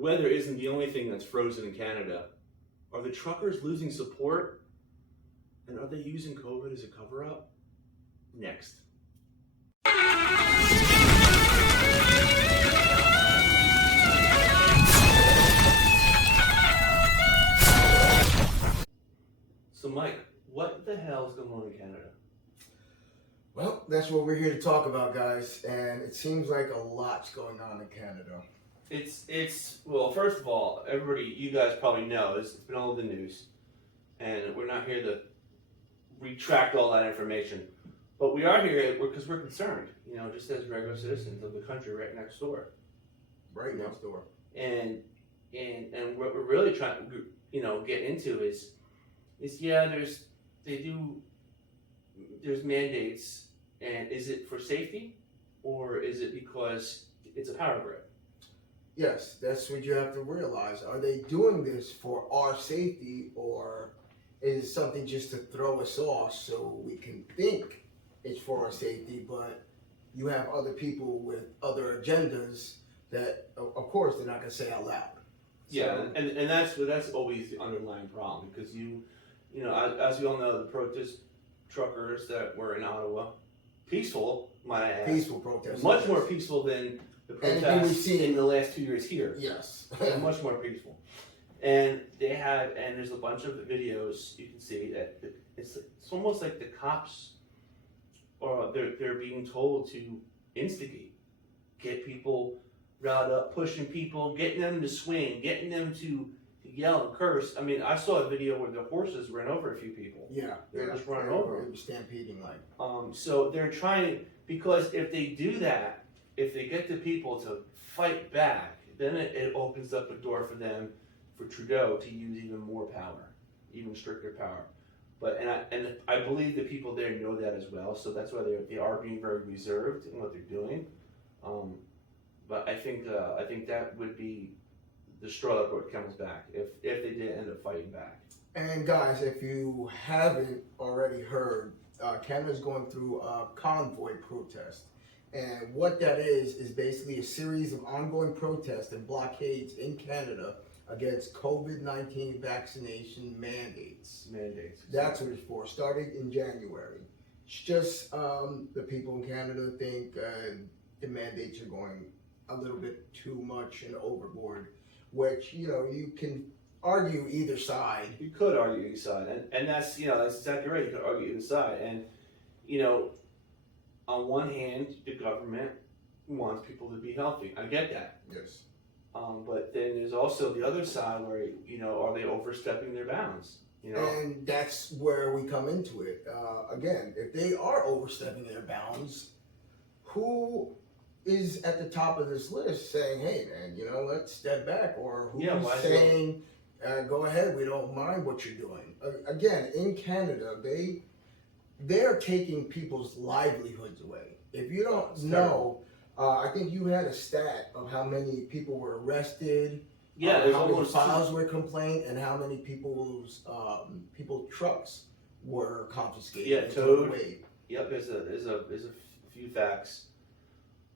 weather isn't the only thing that's frozen in Canada. Are the truckers losing support? And are they using COVID as a cover-up? Next. So Mike, what the hell is going on in Canada? Well, that's what we're here to talk about, guys, and it seems like a lot's going on in Canada. Well, first of all, everybody, you guys probably know, it's been all over the news, and we're not here to retract all that information, but we are here because we're concerned, just as regular citizens of the country right next door. Right next door. And what we're really trying to, get into is there's mandates, and is it for safety, or is it because it's a power grid? Yes, that's what you have to realize. Are they doing this for our safety, or is it something just to throw us off so we can think it's for our safety, but you have other people with other agendas that, of course, they're not going to say out loud. Yeah, and that's always the underlying problem, because as we all know, the protest truckers that were in Ottawa, peaceful, might I add. Peaceful protest. Much more peaceful than the protests in the last 2 years here. Yes. Much more peaceful. And there's a bunch of videos you can see that it's almost like the cops, or they're being told to instigate, get people riled up, pushing people, getting them to swing, getting them to yell and curse. I mean, I saw a video where the horses ran over a few people. Yeah, they're just running over them. They were stampeding like. So they're trying, because if they do that, if they get the people to fight back, then it opens up a door for them, for Trudeau to use even more power, even stricter power. But and I believe the people there know that as well. So that's why they are being very reserved in what they're doing. But I think that would be the straw that broke the camel's back if they did end up fighting back. And guys, if you haven't already heard, Canada's going through a CONVOY protest. And what that is basically a series of ongoing protests and blockades in Canada against COVID-19 vaccination mandates. That's what it's for, starting in January. It's just the people in Canada think the mandates are going a little bit too much and overboard, which, you can argue either side. You could argue either side, and that's exactly right. You could argue either side, and on one hand, the government wants people to be healthy. I get that. Yes. But then there's also the other side where are they overstepping their bounds? And that's where we come into it. Again, if they are overstepping their bounds, who is at the top of this list saying, "Hey, man, let's step back," or who's saying, "Go ahead, we don't mind what you're doing"? Again, in Canada, they're taking people's livelihoods away. If you don't know, I think you had a stat of how many people were arrested. Yeah, how many files were complained, and how many people's trucks were confiscated. Yeah, towed. Yep, there's a few facts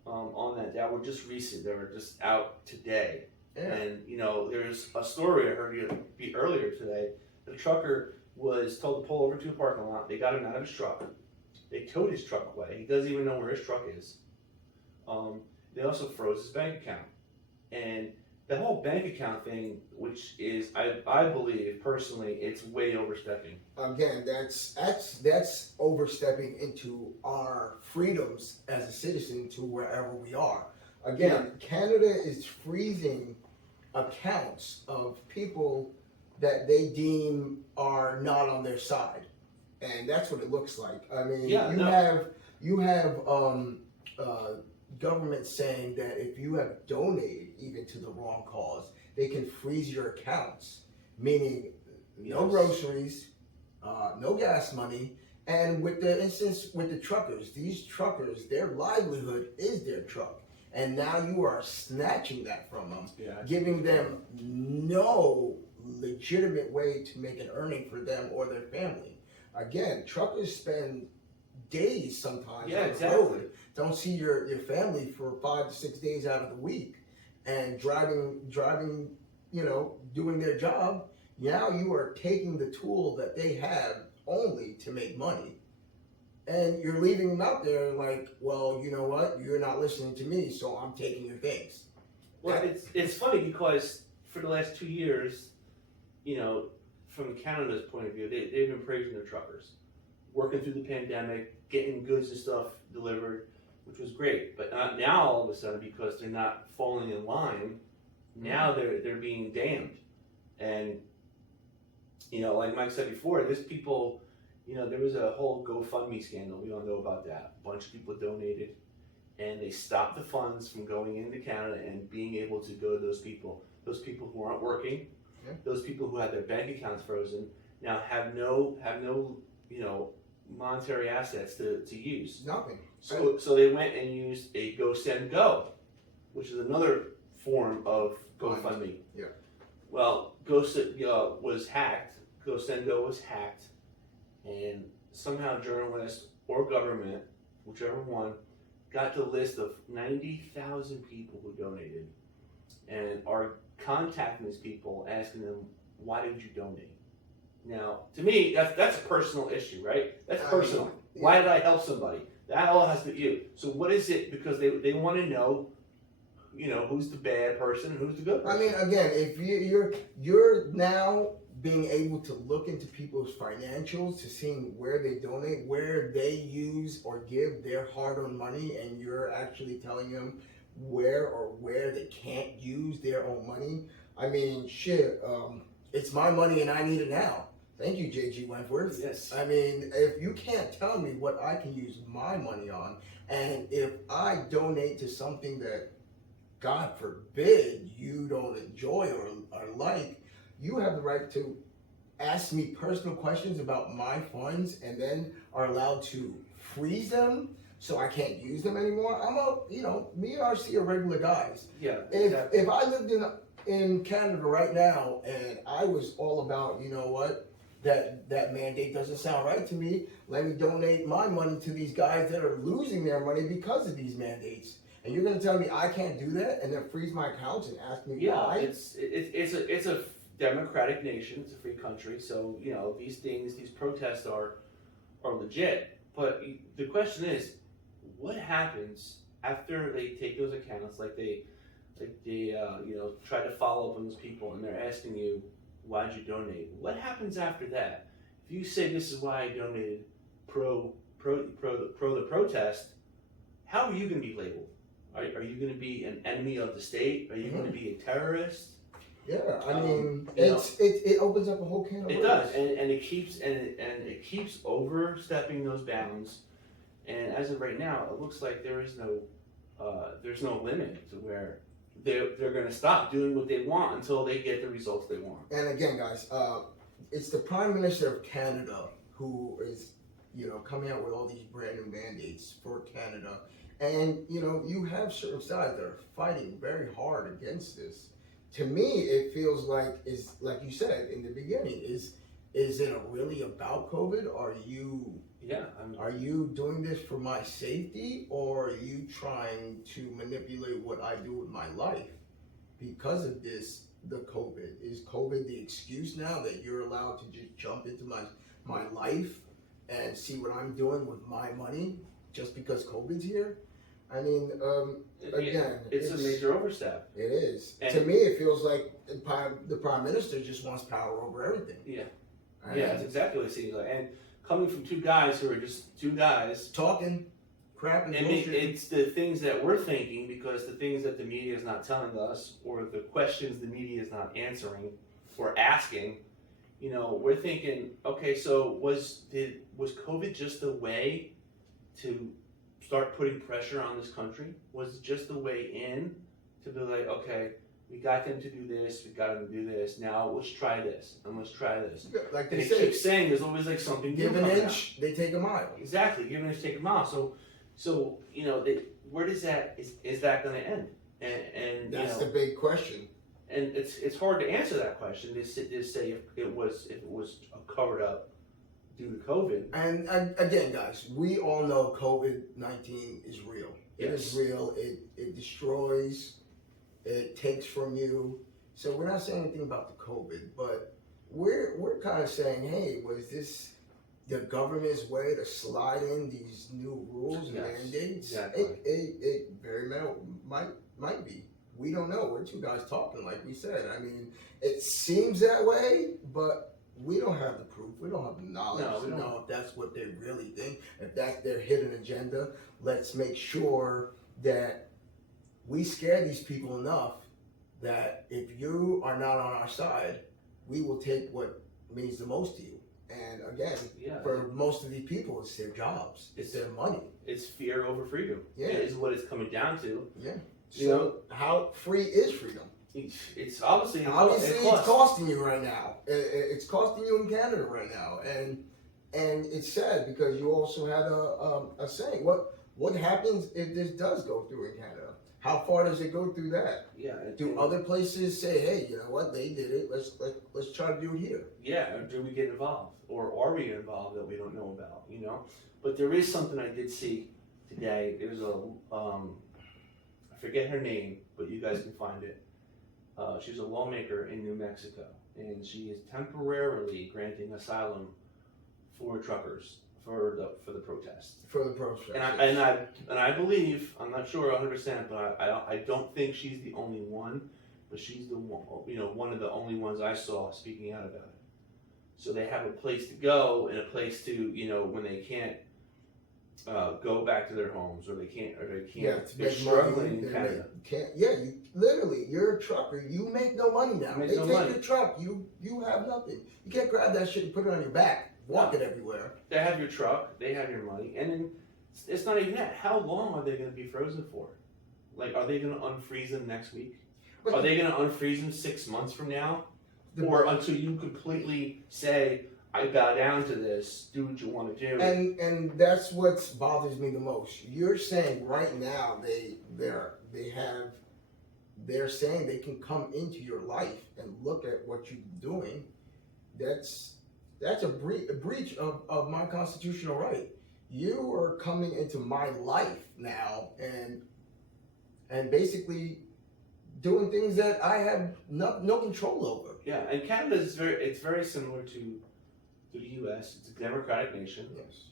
on that were just recent. They were just out today. Yeah. And there's a story I heard earlier today. The trucker was told to pull over to a parking lot. They got him out of his truck. They towed his truck away. He doesn't even know where his truck is. They also froze his bank account. And the whole bank account thing, which is, I believe personally, it's way overstepping. Again, that's overstepping into our freedoms as a citizen to wherever we are. Again, Canada is freezing accounts of people that they deem are not on their side, and that's what it looks like. I mean, you have government saying that if you have donated even to the wrong cause, they can freeze your accounts, meaning no groceries, no gas money. And with the instance with the truckers, these truckers, their livelihood is their truck. And now you are snatching that from them, giving them no legitimate way to make an earning for them or their family. Again, truckers spend days sometimes on the road. Don't see your family for 5 to 6 days out of the week. and driving, doing their job. Now you are taking the tool that they have only to make money, and you're leaving them out there like, well, you know what? You're not listening to me, so I'm taking your things. Well, it's funny because for the last 2 years, from Canada's point of view, they've been praising their truckers, working through the pandemic, getting goods and stuff delivered, which was great. But now all of a sudden, because they're not falling in line, now they're being damned. And like Mike said before, there's people. There was a whole GoFundMe scandal. We all know about that. A bunch of people donated, and they stopped the funds from going into Canada and being able to go to those people who aren't working, those people who had their bank accounts frozen, now have no monetary assets to use. Nothing. So they went and used a Go Send Go, which is another form of GoFundMe. Yeah. Well, was hacked. Go Send Go was hacked, and somehow journalists or government, whichever one, got the list of 90,000 people who donated, and are contacting these people, asking them, "Why did you donate?" Now, to me, that's a personal issue, right? That's personal. Why did I help somebody? That all has to be you. So what is it? Because they want to know, who's the bad person and who's the good person. I mean, again, if you're now being able to look into people's financials to seeing where they donate, where they use or give their hard-earned money, and you're actually telling them where they can't use their own money. I mean, shit, it's my money and I need it now. Thank you, J.G. Wentworth. Yes. I mean, if you can't tell me what I can use my money on, and if I donate to something that, God forbid, you don't enjoy or like, you have the right to ask me personal questions about my funds and then are allowed to freeze them so I can't use them anymore. Me and RC are regular guys. Yeah. Exactly. If I lived in Canada right now and I was all about, that mandate doesn't sound right to me, let me donate my money to these guys that are losing their money because of these mandates. And you're going to tell me I can't do that and then freeze my accounts and ask me why? It's a democratic nation. It's a free country. So these protests are legit. But the question is, what happens after they take those accounts? Like they try to follow up on those people, and they're asking you, why'd you donate? What happens after that? If you say this is why I donated pro the protest, how are you going to be labeled? Are you going to be an enemy of the state? Are you going to be a terrorist? Yeah, I mean, it opens up a whole can of worms. It does, and it keeps overstepping those bounds. And as of right now, it looks like there's no limit to where they're going to stop doing what they want until they get the results they want. And again, guys, it's the Prime Minister of Canada who is, coming out with all these brand new mandates for Canada. And, you have certain sides that are fighting very hard against this. To me, it feels like, is like you said in the beginning, is it really about COVID? Are you doing this for my safety, or are you trying to manipulate what I do with my life because of this? The COVID, is COVID the excuse now that you're allowed to just jump into my life and see what I'm doing with my money just because COVID's here? I mean, again, it's a major overstep. It is. And to me, it feels like the Prime Minister just wants power over everything. Yeah. That's exactly what it seems like. And coming from two guys who are just two guys talking crap and bullshit. It's the things that we're thinking, because the things that the media is not telling us, or the questions the media is not answering or asking, we're thinking, okay, so was COVID just a way to start putting pressure on this country? Was it just a way in to be like, okay, we got them to do this, we got them to do this, now let's try this, and let's try this. Like they say, keep saying there's always like something give an inch, they take a mile. Exactly, give an inch, take a mile. So where does that, is that going to end? And that's the big question. And it's hard to answer that question. They say if it was covered up due to COVID. And again, guys, we all know COVID-19 is real. It is real. It destroys it takes from you. So we're not saying anything about the COVID, but we're kind of saying, hey, was this the government's way to slide in these new rules and mandates? Exactly. It very well might be. We don't know. We're two guys talking, like we said. I mean, it seems that way, but we don't have the proof. We don't have the knowledge to know if that's what they really think, if that's their hidden agenda. Let's make sure that we scare these people enough that if you are not on our side, we will take what means the most to you. And again, for most of these people, it's their jobs, it's their money. It's fear over freedom. Yeah, is what it's coming down to. Yeah. So how free is freedom? It's obviously it's costing you right now. It's costing you in Canada right now, and it's sad because you also had a saying. What happens if this does go through in Canada? How far does it go through that? Yeah. Do other places say, hey, you know what, they did it, let's try to do it here? Yeah, or do we get involved? Or are we involved that we don't know about, But there is something I did see today. There's I forget her name, but you guys can find it. She's a lawmaker in New Mexico, and she is temporarily granting asylum for truckers for the protest. For the protest. And I believe, I'm not sure 100%, but I don't think she's the only one, but she's the one, one of the only ones I saw speaking out about it. So they have a place to go and a place to, when they can't go back to their homes or they can't, they're struggling in Canada. You're a trucker. You make no money now. They take your truck. You have nothing. You can't grab that shit and put it on your back. Walk it everywhere. They have your truck, they have your money, and then it's not even that. How long are they going to be frozen for? Like, are they going to unfreeze them next week? Are they going to unfreeze them 6 months from now? Or until you completely say, I bow down to this, do what you want to do? And that's what bothers me the most. You're saying right now they're saying they can come into your life and look at what you're doing. That's a breach of my constitutional right. You are coming into my life now and basically doing things that I have no control over. Yeah, and Canada is very similar to the U.S. It's a democratic nation. Yes.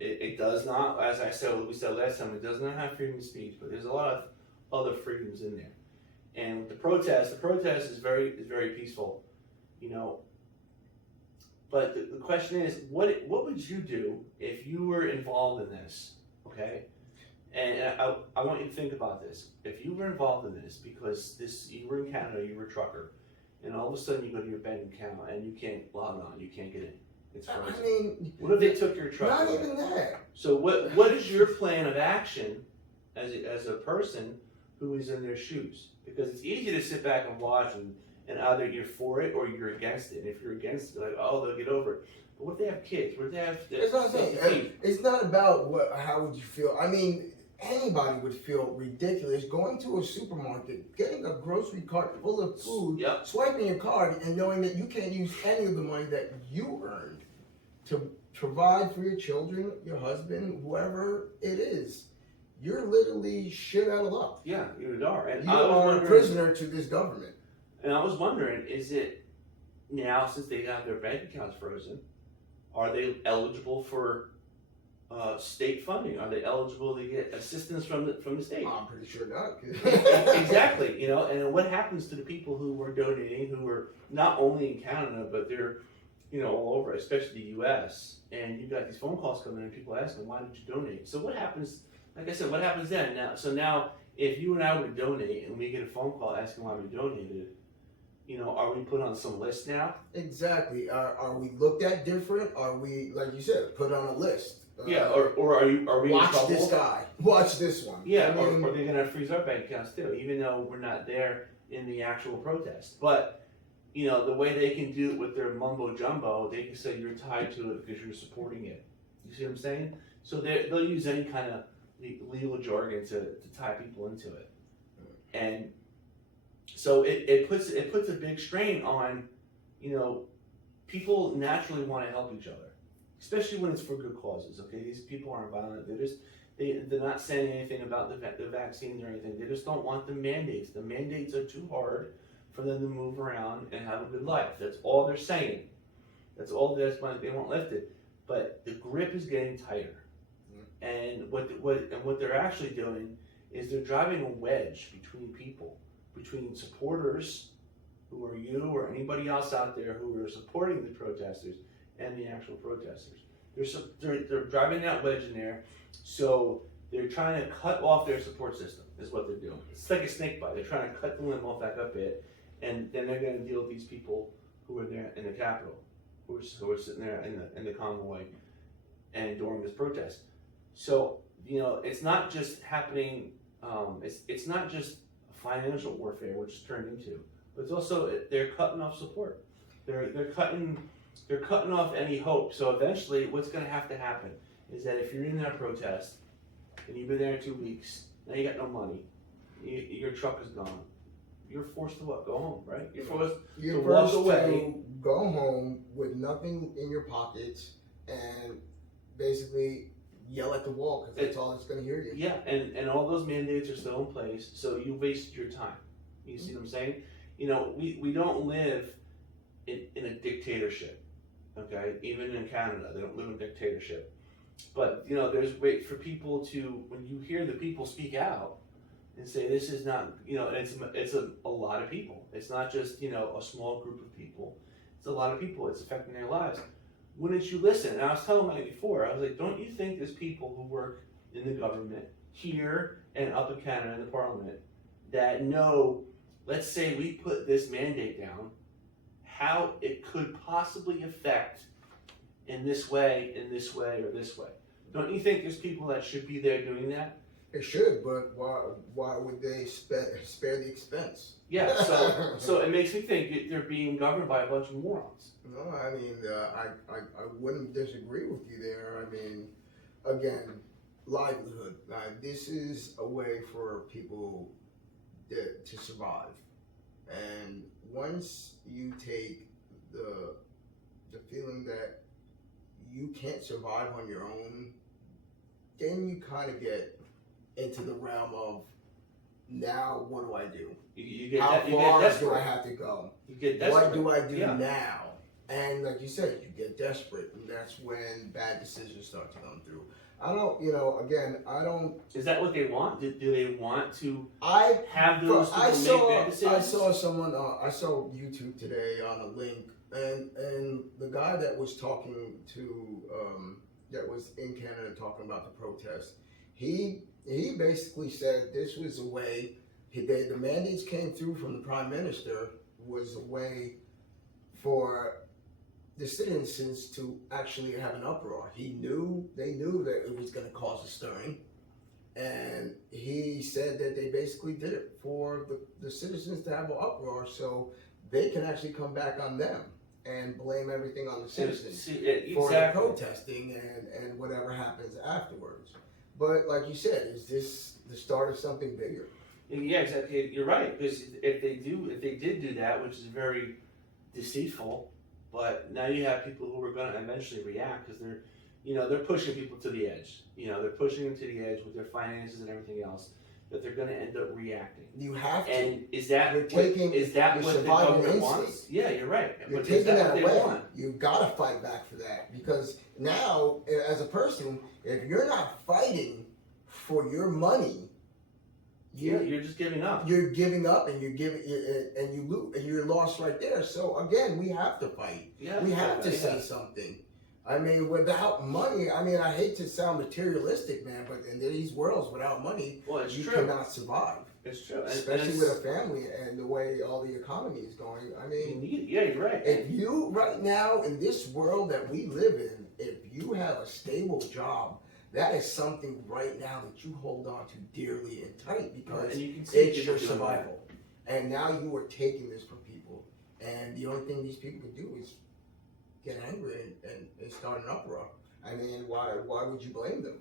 It does not, as we said last time, it does not have freedom of speech, but there's a lot of other freedoms in there. And with the protest is very peaceful, But the question is, what would you do if you were involved in this, okay? And I want you to think about this. If you were involved in this because you were in Canada, you were a trucker, and all of a sudden you go to your bank account and you can't log on, you can't get in. It's frozen. I mean, what if they took your truck not away? Even that. So what is your plan of action as a person who is in their shoes? Because it's easy to sit back and watch and either you're for it or you're against it. And if you're against it, like, oh, they'll get over it. But what if they have kids? What if they have... It's not about how would you feel. I mean, anybody would feel ridiculous going to a supermarket, getting a grocery cart full of food, swiping your card, and knowing that you can't use any of the money that you earned to provide for your children, your husband, whoever it is. You're literally shit out of luck. Yeah, you are. And you are a prisoner to this government. And I was wondering, is it now, since they have their bank accounts frozen, are they eligible for state funding? Are they eligible to get assistance from the state? I'm pretty sure not. Exactly, and what happens to the people who were donating, who were not only in Canada, but they're, all over, especially the U.S., and you got these phone calls coming in, people asking, why did you donate? So what happens, like I said, what happens then? Now, if you and I would donate and we get a phone call asking why we donated, are we put on some list now? Exactly. Are we looked at different? Are we, like you said, put on a list? Or are we watch this guy? Watch this one. Yeah, or are they going to freeze our bank accounts too, even though we're not there in the actual protest? But the way they can do it with their mumbo jumbo, they can say you're tied to it because you're supporting it. You see what I'm saying? So they'll use any kind of legal jargon to tie people into it, and so it puts a big strain on, people naturally want to help each other, especially when it's for good causes. Okay, these people aren't violent; They're not saying anything about the vaccines or anything. They just don't want the mandates. The mandates are too hard for them to move around and have a good life. That's all they're saying. That's why they won't lift it. But the grip is getting tighter. And what they're actually doing is they're driving a wedge between people, between supporters, who are you or anybody else out there who are supporting the protesters, and the actual protesters. They're driving that wedge in there, so they're trying to cut off their support system, is what they're doing. It's like a snake bite. They're trying to cut the limb off that gut bit, and then they're going to deal with these people who are there in the Capitol, who are sitting there in the convoy and during this protest. So, it's not just happening, it's not just financial warfare, which it's turned into, but it's also, they're cutting off support. They're cutting off any hope. So eventually what's going to happen is that if you're in that protest and you've been there 2 weeks, now you got no money, your truck is gone, you're forced to what? Go home, right? You're forced to walk away. To go home with nothing in your pockets and basically yell at the wall because that's all that's going to hear you. Yeah, and all those mandates are still in place, so you wasted your time. You see what I'm saying? We don't live in a dictatorship, okay? Even in Canada, they don't live in a dictatorship. But, there's way for people to, when you hear the people speak out and say this is not, it's a lot of people. It's not just, a small group of people. It's a lot of people. It's affecting their lives. Wouldn't you listen? And I was telling Mike before, I was like, don't you think there's people who work in the government here and up in Canada in the parliament that know, let's say we put this mandate down, how it could possibly affect in this way, or this way. Don't you think there's people that should be there doing that? It should, but why would they spare the expense? Yeah, so it makes me think they're being governed by a bunch of morons. No, I mean, I wouldn't disagree with you there. I mean, again, livelihood. This is a way for people to survive. And once you take the feeling that you can't survive on your own, then you kind of get into the realm of, now what do I do? How far do I have to go? You get desperate. What do I do now? And like you said, you get desperate, and that's when bad decisions start to come through. I don't. Is that what they want? Do they want to have those people make bad decisions? I saw someone. I saw YouTube today on a link, and the guy that was talking to, that was in Canada talking about the protest, he basically said this was a way. The mandates came through from the Prime Minister was a way for the citizens to actually have an uproar. They knew that it was going to cause a stirring, and he said that they basically did it for the citizens to have an uproar, so they can actually come back on them and blame everything on the citizens for the protesting and whatever happens afterwards. But like you said, is this the start of something bigger? Yeah, exactly. You're right, because if they did do that, which is very deceitful. But now you have people who are going to eventually react because they're pushing people to the edge. They're pushing them to the edge with their finances and everything else. That they're going to end up reacting. You have to. And is that what the government wants? Yeah, you're right. You're taking that away. You've got to fight back for that, because now, as a person, if you're not fighting for your money, you're just giving up. You're giving up, and you lose, and you're lost right there. So again, we have to fight. Yeah, we have to say something. I mean, without money, I hate to sound materialistic, man, but in these worlds, without money, you cannot survive. It's true, especially with a family and the way all the economy is going. Yeah, you're right. If you right now in this world that we live in, if you have a stable job, that is something right now that you hold on to dearly and tight, because it's your survival. And now you are taking this from people, and the only thing these people can do is get angry and start an uproar. I mean, why would you blame them?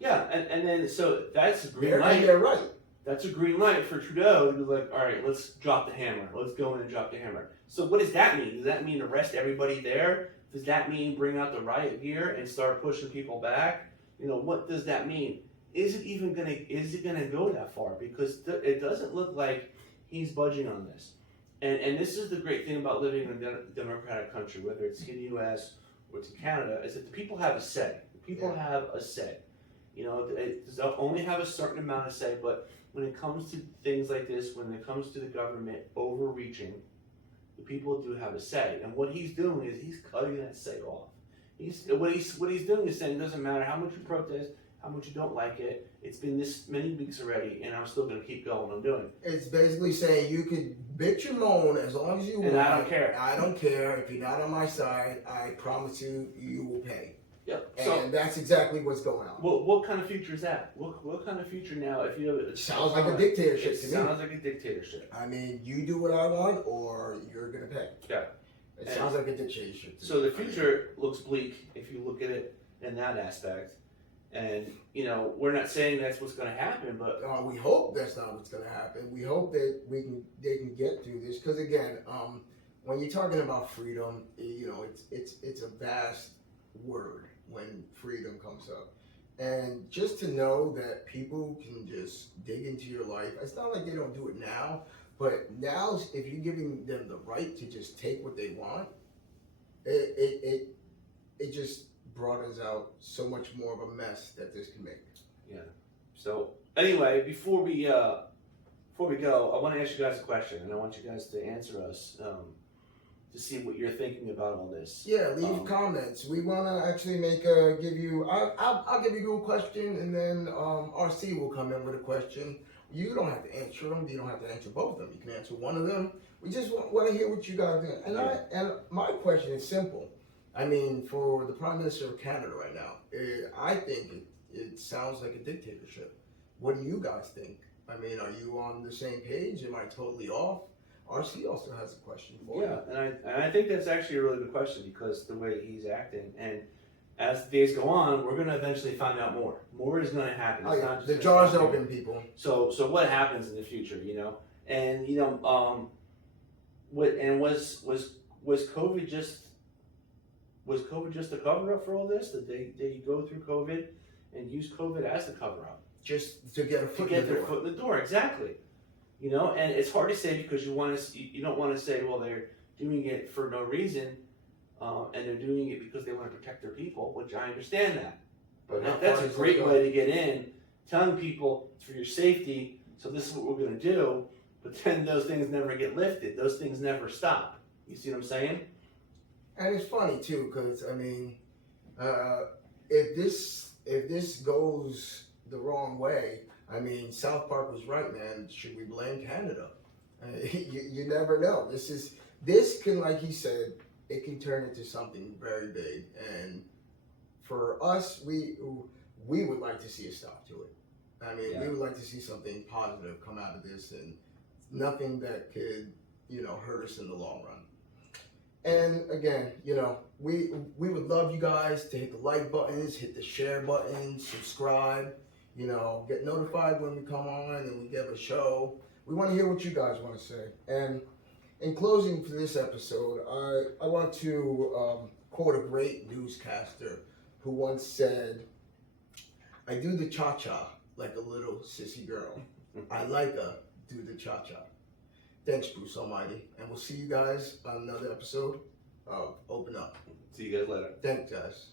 Yeah, and then so that's a green light. They're right. That's a green light for Trudeau to be like, all right, let's drop the hammer. Let's go in and drop the hammer. So what does that mean? Does that mean arrest everybody there? Does that mean bring out the riot gear and start pushing people back? What does that mean? is it gonna go that far? Because it doesn't look like he's budging on this. And this is the great thing about living in a democratic country, whether it's in the U.S. or it's in Canada, is that the people have a say. The people have a say. You know, they'll only have a certain amount of say, but when it comes to things like this, when it comes to the government overreaching, the people do have a say. And what he's doing is he's cutting that say off. What he's doing is saying it doesn't matter how much you protest, how much you don't like it. It's been this many weeks already, and I'm still going to keep going. I'm doing it. It's basically saying you could bitch and moan as long as you want. And I don't care. I don't care. If you're not on my side, I promise you, you will pay. Yep. And that's exactly what's going on. Well, what kind of future is that? What kind of future now? If you have it sounds like a dictatorship to me. It sounds like a dictatorship. I mean, you do what I want, or you're gonna pay. Yeah. It sounds like a dictatorship. So the future looks bleak if you look at it in that aspect. And you know, we're not saying that's what's going to happen, but we hope that's not what's going to happen. We hope that they can get through this, because again, when you're talking about freedom, you know, it's a vast word when freedom comes up, and just to know that people can just dig into your life. It's not like they don't do it now, but now if you're giving them the right to just take what they want, it just broadens out so much more of a mess that this can make. Yeah. So anyway, before we go, I want to ask you guys a question, and I want you guys to answer us to see what you're thinking about all this. Yeah, leave comments. We want to actually give you. I'll give you a question, and then RC will come in with a question. You don't have to answer them. You don't have to answer both of them. You can answer one of them. We just want to hear what you guys do. And my question is simple. I mean, for the Prime Minister of Canada right now, I think it sounds like a dictatorship. What do you guys think? I mean, are you on the same page? Am I totally off? RC also has a question for you. Yeah, and I think that's actually a really good question, because the way he's acting, and as the days go on, we're going to eventually find out more. More is going to happen. It's not just the jar's open, people. So what happens in the future, you know? And you know, was COVID just a cover up for all this? Did they go through COVID and use COVID as the cover up? Just to get a foot to get their foot in the door, exactly. You know, and it's hard to say, because you don't want to say, well, they're doing it for no reason, and they're doing it because they want to protect their people, which I understand that. But that's a great way to get in, telling people it's for your safety, so this is what we're going to do. But then those things never get lifted. Those things never stop. You see what I'm saying? And it's funny too, because I mean, if this goes the wrong way, I mean, South Park was right, man. Should we blame Canada? You never know. This can, like he said, it can turn into something very big. And for us, we would like to see a stop to it. I mean, we would like to see something positive come out of this, and nothing that could, you know, hurt us in the long run. And again, you know, we would love you guys to hit the like buttons, hit the share button, subscribe, you know, get notified when we come on and we give a show. We want to hear what you guys want to say. And in closing for this episode, I want to quote a great newscaster who once said, "I do the cha-cha like a little sissy girl. I like a do the cha-cha." Thanks, Bruce Almighty. And we'll see you guys on another episode of Open Up. See you guys later. Thanks, guys.